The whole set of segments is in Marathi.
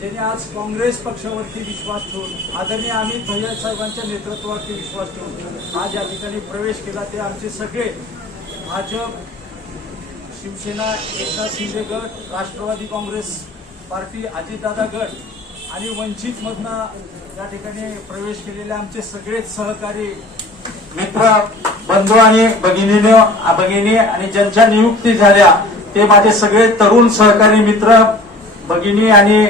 त्यांनी आज काँग्रेस पक्षावरती विश्वास ठेवून आदरणीय अमित भैया साहेबांच्या नेतृत्वावरती विश्वास ठेवून आज या ठिकाणी प्रवेश केला ते आमचे सगळे भाजप शिवसेना एकनाथ शिंदे गट राष्ट्रवादी काँग्रेस पार्टी अजितदादा गट आणि वंचितमधनं या ठिकाणी प्रवेश केलेले आमचे सगळेच सहकारी मित्र बंधू आणि भगिनी भगिनी आणि ज्यांच्या नियुक्ती झाल्या ते माझे सगळे तरुण सहकारी मित्र भगिनी आणि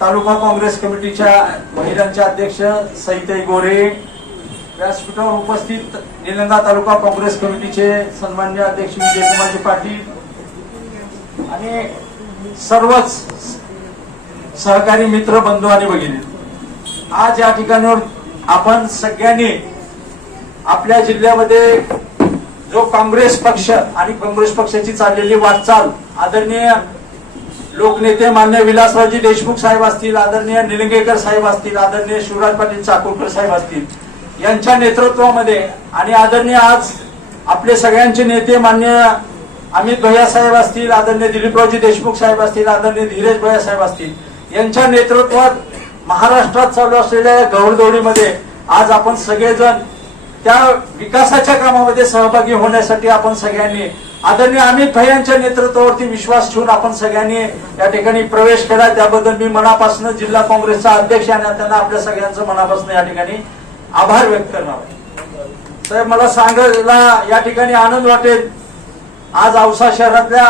तालुका काँग्रेस कमिटीच्या महिलांच्या अध्यक्ष सईताई गोरे व्यासपीठावर उपस्थित निलंगा तालुका काँग्रेस कमिटीचे सन्मान्य अध्यक्ष विजयकुमारजी पाटील आणि सर्वच सहकारी मित्र बंधू आणि भगिनी. आज या ठिकाणावर आपण सगळ्यांनी आपल्या जिल्ह्यामध्ये जो काँग्रेस पक्ष आणि काँग्रेस पक्षाची चाललेली वाटचाल आदरणीय लोकनेते मान्य विलासरावजी देशमुख साहेब असतील आदरणीय निलंगेकर साहेब असतील आदरणीय शिवराज पाटील चाकूरकर साहेब असतील यांच्या नेतृत्वामध्ये आणि आदरणीय आज आपले सगळ्यांचे नेते मान्य अमित भैया साहेब असतील आदरणीय दिलीपरावजी देशमुख साहेब असतील आदरणीय धीरज भैया साहेब असतील यांच्या नेतृत्वात महाराष्ट्रात चालू असलेल्या गौरदौडीमध्ये आज आपण सगळेजण त्या विकासाच्या कामामध्ये सहभागी होण्यासाठी आपण सगळ्यांनी आदरणीय अमित भैयांच्या नेतृत्वावरती विश्वास ठेवून आपण सगळ्यांनी या ठिकाणी प्रवेश केला. त्याबद्दल मी मनापासून जिल्हा काँग्रेसचा अध्यक्ष आणि त्यांना आपल्या सगळ्यांचं मनापासून या ठिकाणी आभार व्यक्त करणार तर साहेब मला सांगायला या ठिकाणी आनंद वाटेल. आज औसा शहरातल्या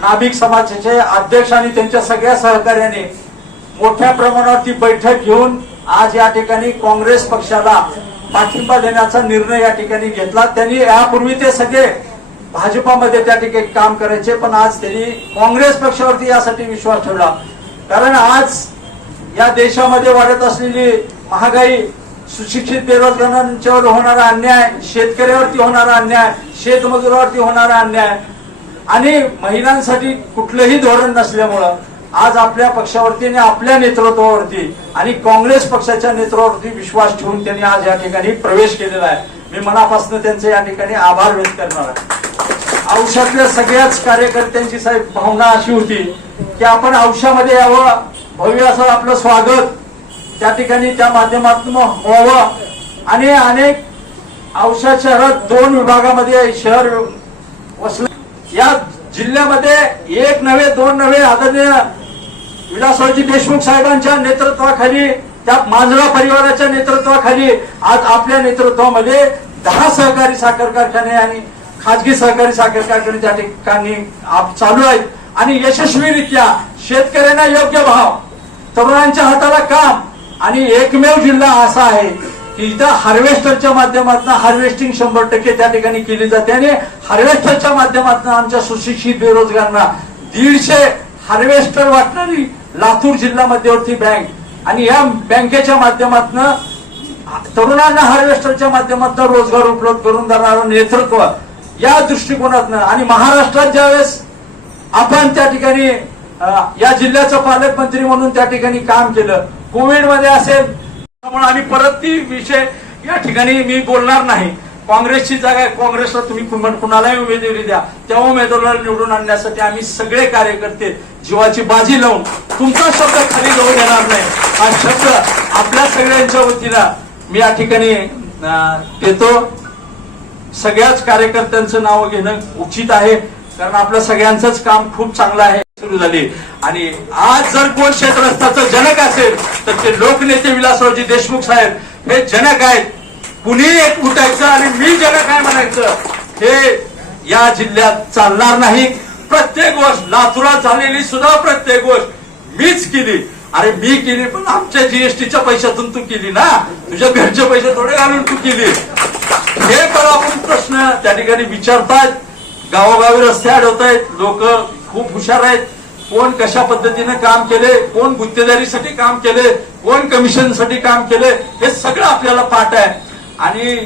नाभिक समाजाचे अध्यक्ष आणि त्यांच्या सगळ्या सहकार्याने मोठ्या प्रमाणावरती बैठक घेऊन आज या ठिकाणी काँग्रेस पक्षाला पाठिंबा देण्याचा निर्णय या ठिकाणी घेतला. त्यांनी यापूर्वी ते सगळे भाजपामध्ये त्या ठिकाणी काम करायचे पण आज त्यांनी काँग्रेस पक्षावरती यासाठी विश्वास ठेवला. कारण आज या देशामध्ये वाढत असलेली महागाई सुशिक्षित बेरोजगारांच्यावर होणारा अन्याय शेतकऱ्यावरती होणारा अन्याय शेतमजुरावरती होणारा अन्याय आणि महिलांसाठी कुठलंही धोरण नसल्यामुळं आज आपल्या पक्षावरती आणि आपल्या नेतृत्वावरती आणि काँग्रेस पक्षाच्या नेतृत्वावरती विश्वास ठेवून त्यांनी आज या ठिकाणी प्रवेश केलेला आहे. मी मनापासून त्यांचे या ठिकाणी आभार व्यक्त करणार आहे. औषधल्या सगळ्याच कार्यकर्त्यांची साहेब भावना अशी होती की आपण औषधामध्ये यावं भव्य असं आपलं स्वागत. त्या ठिकाणी त्या माध्यमातून व्हावं. आणि अनेक औषध शहरात दोन विभागामध्ये शहर वसलं. या जिल्ह्यामध्ये एक नव्हे दोन नव्हे आदरणीय विलासरावजी देशमुख साहेबांच्या नेतृत्वाखाली त्या मांजरा परिवाराच्या नेतृत्वाखाली आज आपल्या नेतृत्वामध्ये दहा सहकारी साखर कारखाने आणि खाजगी सहकारी साखर कारखाने त्या ठिकाणी चालू आहेत. आणि यशस्वीरित्या शेतकऱ्यांना योग्य भाव तरुणांच्या हाताला काम आणि एकमेव जिल्हा असा आहे की इथं हार्वेस्टरच्या माध्यमातून हार्वेस्टिंग शंभर टक्के त्या ठिकाणी केली जाते आणि हार्वेस्टरच्या माध्यमातून आमच्या सुशिक्षित बेरोजगारांना दीडशे हार्वेस्टर वाटणारी लातूर जिल्हा मध्यवर्ती बँक. आणि या बँकेच्या माध्यमातून तरुणांना हार्वेस्टरच्या माध्यमातून रोजगार उपलब्ध करून देणारं नेतृत्व या दृष्टिकोनातनं आणि महाराष्ट्रात ज्यावेळेस आपण त्या ठिकाणी या जिल्ह्याचं पालकमंत्री म्हणून त्या ठिकाणी काम केलं कोविडमध्ये असेल त्यामुळे आम्ही परत ती विषय या ठिकाणी मी बोलणार नाही. काँग्रेसची जागा आहे काँग्रेसला तुम्ही कुणालाही उमेदवारी द्या. त्या उमेदवाराला निवडून आणण्यासाठी आम्ही सगळे कार्यकर्ते जीवाची बाजी लावून तुमचा शब्द खाली जाऊ देणार नाही. हा शब्द आपल्या सगळ्यांच्या वतीनं मी या ठिकाणी अं, देतो. सगळ्याच कार्यकर्त्यांचं नाव घेणं उचित आहे कारण आपलं सगळ्यांचंच काम खूप चांगलं आहे सुरू झाली. आणि आज जर कोण क्षेत्रस्थाचं जनक असेल तर ते लोकनेते विलासरावजी देशमुख साहेब. हे जनक आहेत. कुणी एक उठायचं आणि मी जनक आहे म्हणायचं हे या जिल्ह्यात चालणार नाही. प्रत्येक गोष्ट लातुरात झालेली सुद्धा प्रत्येक गोष्ट मीच केली. अरे मी केली पण आमच्या जीएसटीच्या पैशातून तू केली ना. तुझ्या घरचे पैसे थोडे घालून तू केली. हे पण आपण प्रश्न त्या ठिकाणी विचारतायत. गावोगावी रस्ते अडवत आहेत लोक खूप हुशार आहेत. कोण कशा पद्धतीने काम केले? कोण गुत्तेदारीसाठी काम केले? कोण कमिशनसाठी काम केले? हे सगळं आपल्याला पाठ आहे. आणि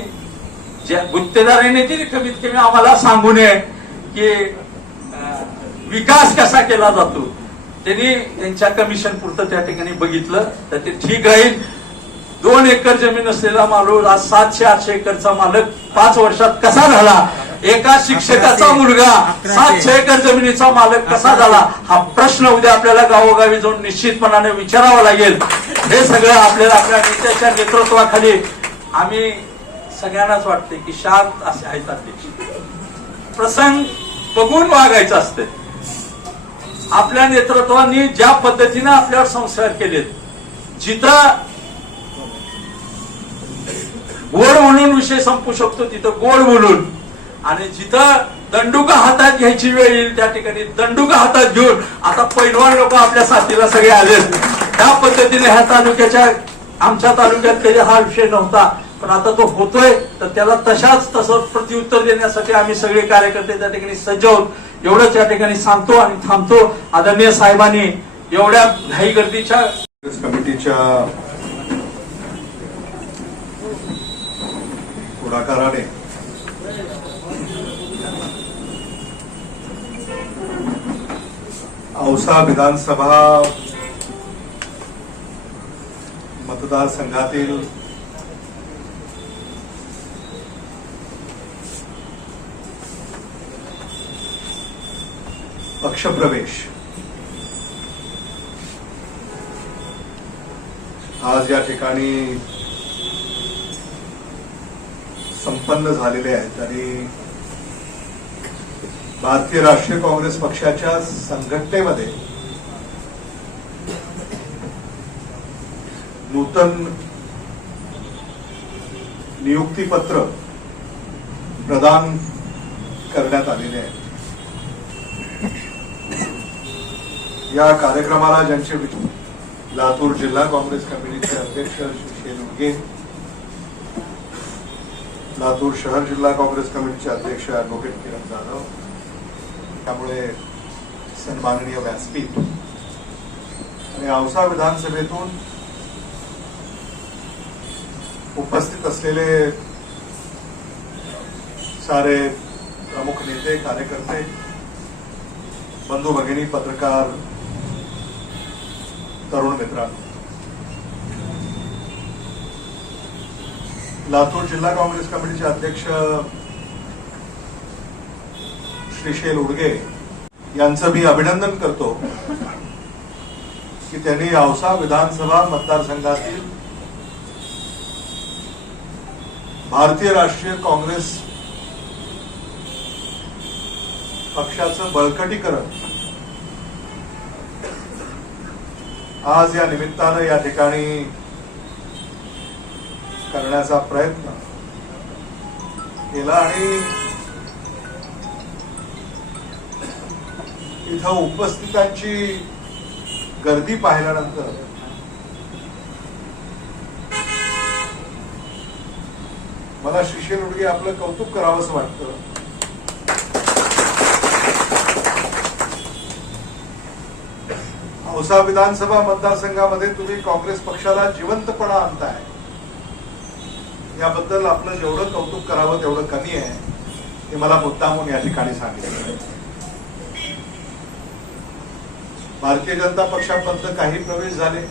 ज्या गुत्तेदाराने तरी कमीत कमी आम्हाला सांगू नये की विकास कसा केला जातो? त्यांनी त्यांच्या कमिशन पुरतं त्या ठिकाणी बघितलं तर ते ठीक राहील. दोन एकर जमीन असलेला माणूस आज सातशे आठशे एकरचा मालक पाच वर्षात कसा झाला? एका शिक्षकाचा मुलगा सातशे एकर जमिनीचा मालक कसा झाला? हा प्रश्न उद्या आपल्याला गावोगावी जाऊन निश्चितपणाने विचारावा लागेल. हे सगळं आपल्याला आपल्या नेत्याच्या नेतृत्वाखाली आम्ही सगळ्यांनाच वाटते की शांत असे आहेत अध्यक्ष. प्रसंग बघून वागायचं असते. आपल्या नेतृत्वाने ज्या पद्धतीने आपल्यावर संस्कार केलेत जिथं गोड म्हणून विषय संपू शकतो तिथं गोड म्हणून आणि जिथं दंडुका हातात घ्यायची वेळ येईल त्या ठिकाणी दंडुका हातात घेऊन आता पैलवान लोक आपल्या साथीला सगळे आलेत. त्या पद्धतीने ह्या तालुक्याच्या आमच्या तालुक्यात कधी हा विषय नव्हता. पण आता तो होतोय तर त्याला तशाच तसं प्रत्युत्तर देण्यासाठी आम्ही सगळे कार्यकर्ते त्या ठिकाणी सज्ज आहोत. एवढंच या ठिकाणी सांगतो आणि थांबतो. आदरणीय साहेबांनी एवढ्या घाई गर्दीच्या कमिटीच्या पुढाकाराने औसा विधानसभा मतदारसंघातील पक्षप्रवेश. आज या ठिकाणी संपन्न झालेले आहेत आणि भारतीय राष्ट्रीय काँग्रेस पक्षाच्या संघटनेमध्ये नूतन नियुक्तीपत्र प्रदान करण्यात आलेले आहे. या कार्यक्रमाला ज्यांचे लातूर जिल्हा काँग्रेस कमिटीचे अध्यक्ष श्री उगे लातूर शहर जिल्हा काँग्रेस कमिटीचे अध्यक्ष ॲडव्होकेट किरण जाधव त्यामुळे सन्माननीय व्यासपीठ. आणि औसा विधानसभेतून उपस्थित असलेले सारे प्रमुख नेते कार्यकर्ते बंधू भगिनी पत्रकार तरुण मित्रांनो लातूर जिल्हा काँग्रेस कमिटीचे अध्यक्ष श्रीशैल उडगे यांचं मी अभिनंदन करतो की त्यांनी औसा विधानसभा मतदारसंघातील भारतीय राष्ट्रीय काँग्रेस पक्षाचं बळकटीकरण आज या निमित्तानं या ठिकाणी करण्याचा प्रयत्न केला आणि इथं उपस्थितांची गर्दी पाहिल्यानंतर मला शिशिर उडगी आपलं कौतुक करावंसं वाटतं. औसा विधानसभा मतदारसंघामध्ये तुम्ही काँग्रेस पक्षाला जिवंतपणा आणताय. याबद्दल आपलं जेवढं कौतुक करावं तेवढं कमी आहे. हे मला मुद्दामून या ठिकाणी सांगितलं. भारतीय जनता पक्षापर्यंत काही प्रवेश झाले.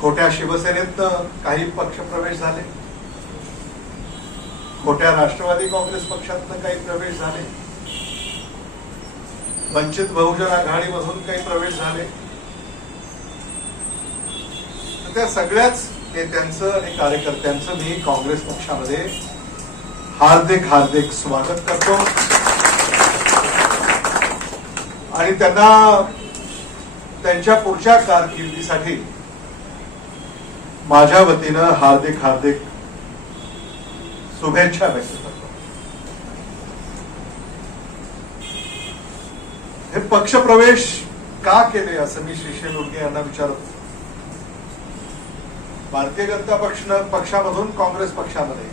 खोट्या शिवसेनेत काही पक्ष प्रवेश झाले. खोट्या राष्ट्रवादी काँग्रेस पक्षातनं काही प्रवेश झाले. वंचित बहुजन आघाडीमधून काही प्रवेश झाले. तर त्या सगळ्याच नेत्यांचं आणि कार्यकर्त्यांचं मी काँग्रेस पक्षामध्ये हार्दिक हार्दिक स्वागत करतो. आणि त्यांना त्यांच्या पुढच्या कारकिर्दीसाठी माझ्या वतीनं हार्दिक हार्दिक शुभेच्छा व्यक्त करतो हे पक्षप्रवेश का केले असं मी श्रीशैल उडगे यांना विचारत भारतीय जनता पक्ष पक्षामधून काँग्रेस पक्षामध्ये.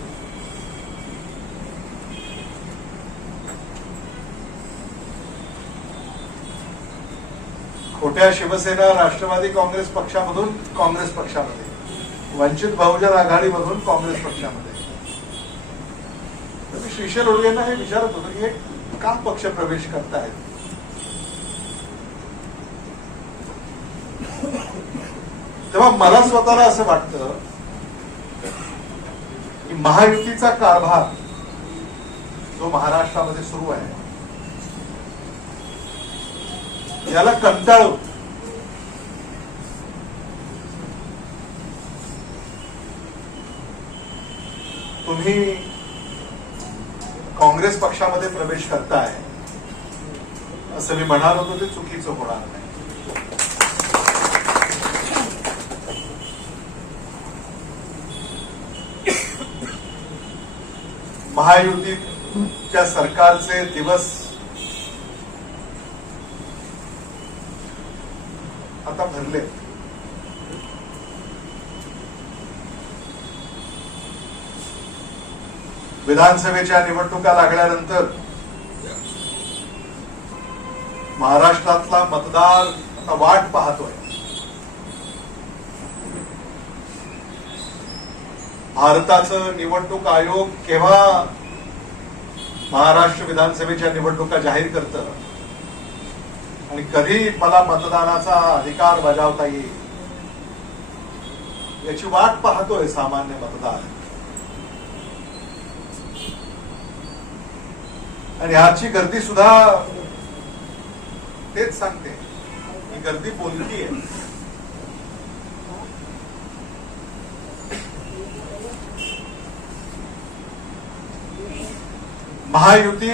खोट्या शिवसेना राष्ट्रवादी काँग्रेस पक्षामधून काँग्रेस पक्षामध्ये. वंचित बहुजन आघाडीमधून काँग्रेस पक्षामध्ये. तर मी श्रीशैल उडगेंना हे विचारत होतो की हे का पक्ष प्रवेश करतायत तेव्हा मला स्वतःला असं वाटतं महायुतीचा कारभार जो महाराष्ट्रामध्ये सुरू आहे याला कंटाळून तुम्ही काँग्रेस पक्षामध्ये प्रवेश करताय असं मी म्हणाल होतो ते चुकीचं होणार नाही. महायुतीच्या सरकारचे दिवस. आता भरले. विधानसभेच्या निवडणुका लागल्यानंतर महाराष्ट्रातला मतदार आता वाट पाहतोय. भारताचं निवडणूक आयोग केव्हा महाराष्ट्र विधानसभेच्या निवडणुका जाहीर करतं? आणि कधी मला मतदानाचा अधिकार बजावता येईल? याची वाट पाहतोय सामान्य मतदार. आणि आजची गर्दी सुद्धा तेच सांगते. ही गर्दी बोलती आहे महायुती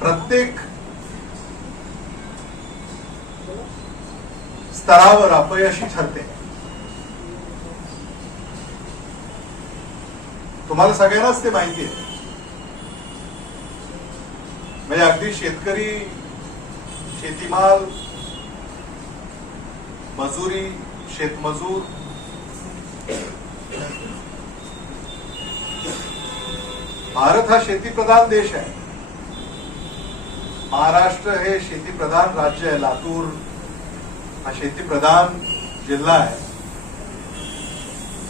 प्रत्येक स्तरावर अपयशी ठरते. तुम्हाला सगळ्यांनाच ते माहिती आहे. म्हणजे अगदी शेतकरी शेतीमाल मजुरी शेतमजूर भारत हा शेतीप्रधान देश आहे. महाराष्ट्र हे शेतीप्रधान राज्य आहे. लातूर हा शेतीप्रधान जिल्हा आहे.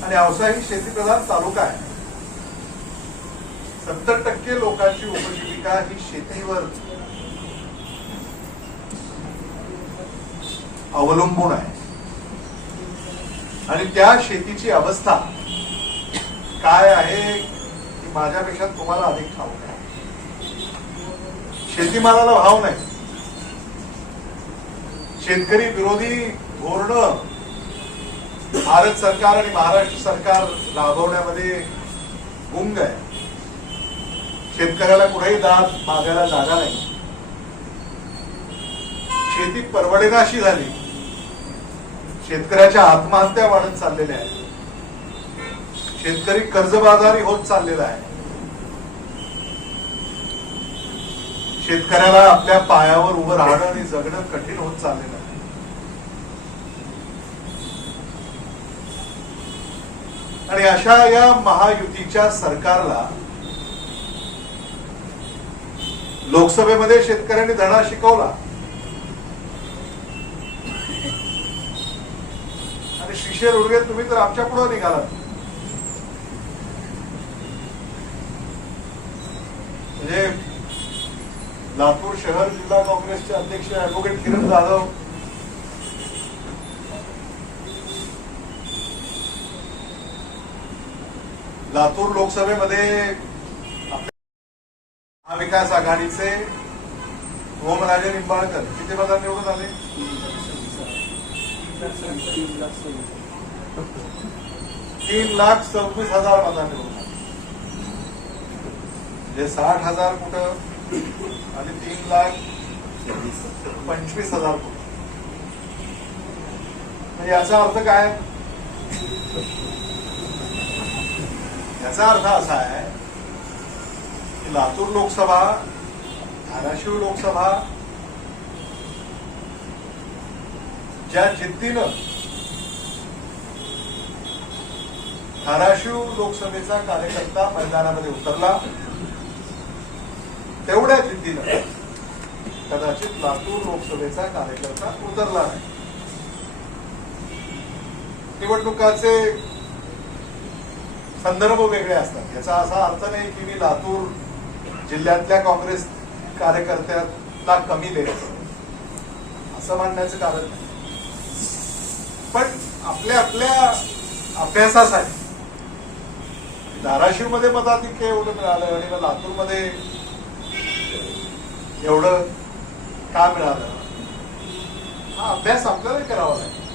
आणि औसा ही शेतीप्रधान तालुका आहे. सत्तर टक्के लोकांची उपजीविका ही शेतीवर अवलंबून आहे. आणि त्या शेतीची अवस्था काय आहे? माझ्यापेक्षा तुम्हाला अधिक ठाऊक आहे शेतीमालाला भाव नाही. शेतकरी विरोधी धोरण भारत सरकार आणि महाराष्ट्र सरकार राबवण्यामध्ये गुंग आहे. शेतकऱ्याला कुठेही दाद मागायला जागा नाही. शेती परवडेनाशी झाली. शेतकऱ्याच्या आत्महत्या वाढत चाललेल्या आहेत. शेतकरी कर्जबाजारी होत चाललेला आहे. शेतकऱ्याला आपल्या पायावर उभं राहणं आणि जगणं कठीण होत चाललेलं आहे. आणि अशा या महायुतीच्या सरकारला लोकसभेमध्ये शेतकऱ्यांनी धडा शिकवला. आणि शिक्षे उडगे तुम्ही तर आमच्या पुढे निघालात. म्हणजे लातूर शहर जिल्हा काँग्रेसचे अध्यक्ष ऍडव्होकेट किरण जाधव. लातूर लोकसभेमध्ये महाविकास आघाडीचे ओमराजे निंबाळकर किती पदार निवडून आले? तीन लाख सव्वीस हजार पदार निवडून आले. म्हणजे साठ हजार कुठं? आणि तीन लाख पंचवीस हजार कोटी म्हणजे याचा अर्थ काय? याचा अर्थ असा आहे की लातूर लोकसभा धाराशिव लोकसभा ज्या जिद्दीनं धाराशिव लोकसभेचा कार्यकर्ता मैदानामध्ये उतरला तेवढ्या जिद्दीनं. कदाचित लातूर लोकसभेचा कार्यकर्ता उतरला नाही. निवडणुकाचे संदर्भ वेगळे असतात. याचा असा अर्थ नाही की मी लातूर जिल्ह्यातल्या काँग्रेस कार्यकर्त्याला कमी देत असं म्हणण्याचं कारण नाही. पण आपल्या आपल्या अभ्यासासाठी धाराशिवमध्ये मताधिक्य एवढं मिळालं आणि मग लातूरमध्ये एवढं का मिळालं? हा अभ्यास आपल्याला करावा लागेल.